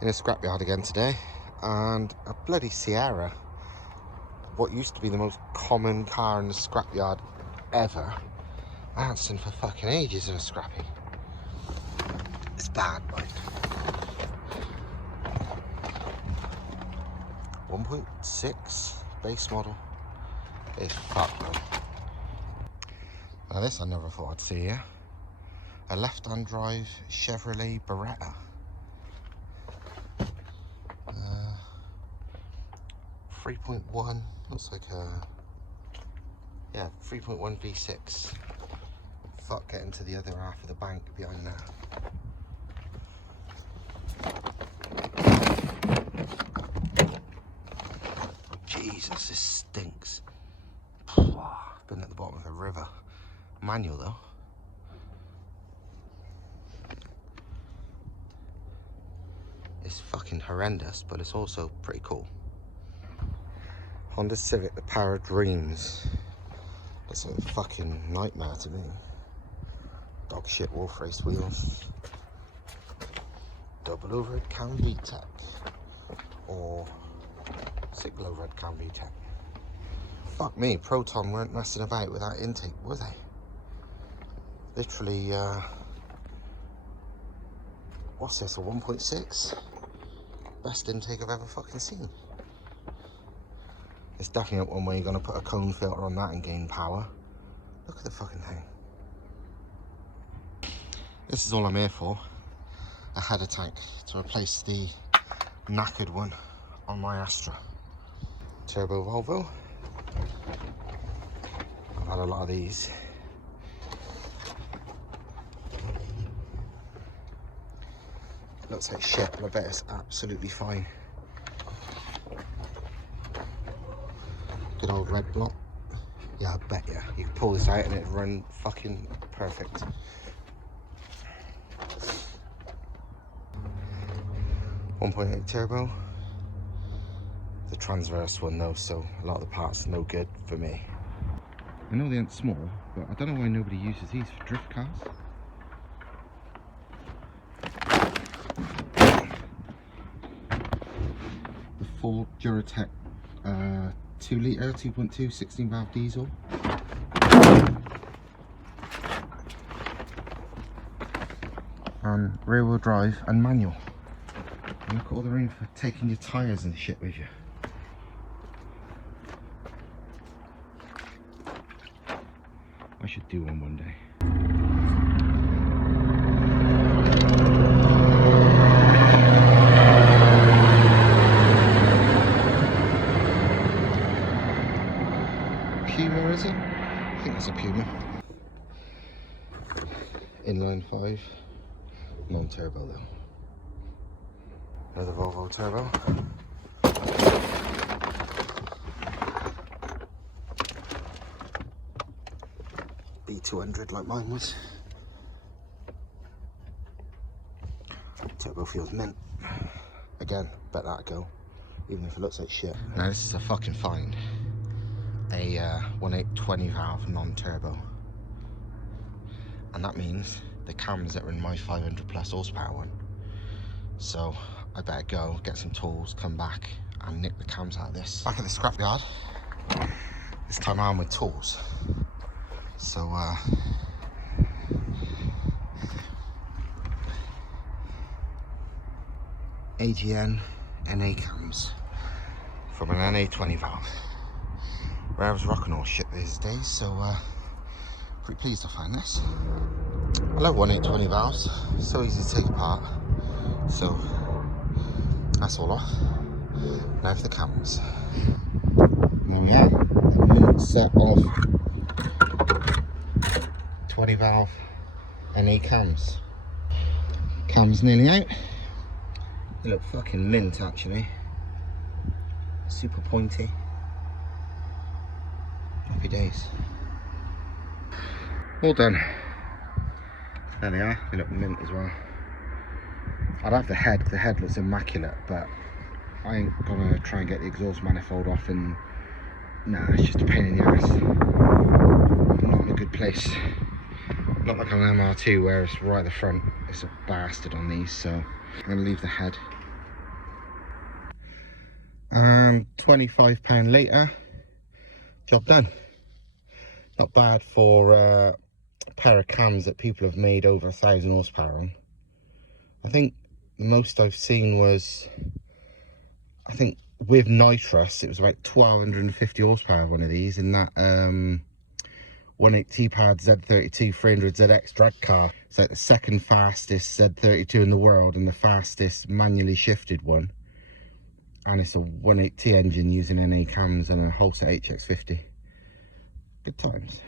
In a scrapyard again today, and a bloody Sierra, what used to be the most common car in the scrapyard ever. I haven't seen for fucking ages in a scrappy. It's bad, like 1.6 base model. It's fucked though. Now this I never thought I'd see here. A left-hand drive Chevrolet Beretta. 3.1, looks like a, yeah, 3.1 V6. Fuck getting to the other half of the bank behind there. Jesus, this stinks. Been at the bottom of a river. Manual though. It's fucking horrendous, but it's also pretty cool. Honda Civic, the power of dreams. That's a fucking nightmare to me. Dog shit wolf race wheels. Double overhead cam VTEC. Or single overhead cam VTEC. Fuck me, Proton weren't messing about with that intake, were they? Literally, what's this, a 1.6? Best intake I've ever fucking seen. It's definitely not one where you're going to put a cone filter on that and gain power. Look at the fucking thing. This is all I'm here for. A header tank to replace the knackered one on my Astra. Turbo Volvo. I've had a lot of these. It looks like shit, but I bet it's absolutely fine. Good old red block. Yeah, I bet you. You can pull this out and it'd run fucking perfect. .8 turbo. The transverse one though, so a lot of the parts are no good for me. I know they aren't small, but I don't know why nobody uses these for drift cars. The Ford Duratec 2 litre, 2.2, 16 valve diesel. And rear wheel drive and manual. And look at all the room for taking your tyres and shit with you. I should do one day. Puma, is it? I think that's a Puma. Inline 5, non-turbo though. Another Volvo turbo. B200 like mine was. Turbo feels mint. Again, bet that'd go, even if it looks like shit. Now this is a fucking find. A 1.8 20 valve non-turbo. And that means the cams that are in my 500 plus horsepower one. So I better go, get some tools, come back and nick the cams out of this. Back at the scrapyard. This time armed with tools. So AGN NA cams from an NA 20 valve. Where I was rocking all shit these days, so pretty pleased to find this. I love 1.8 20 valves, so easy to take apart. So that's all off. Now for the cams. There we are, a mint set of 20 valve NA cams. Cams nearly out. They look fucking mint actually. Super pointy. Happy days. All done. There they are, they look mint as well. I'd have the head looks immaculate, but I ain't gonna try and get the exhaust manifold off and nah, it's just a pain in the ass. I'm not in a good place. Not like on an MR2 where it's right at the front. It's a bastard on these, so I'm gonna leave the head and £25 later, job done. Not bad for a pair of cams that people have made over 1,000 horsepower on. I think the most I've seen was, I think with nitrous, it was about 1,250 horsepower, one of these, in that 1.8 Pad Z32 300ZX drag car. It's like the second fastest Z32 in the world and the fastest manually shifted one. And it's a 1.8T engine using NA cams and a Holster HX50. Good times.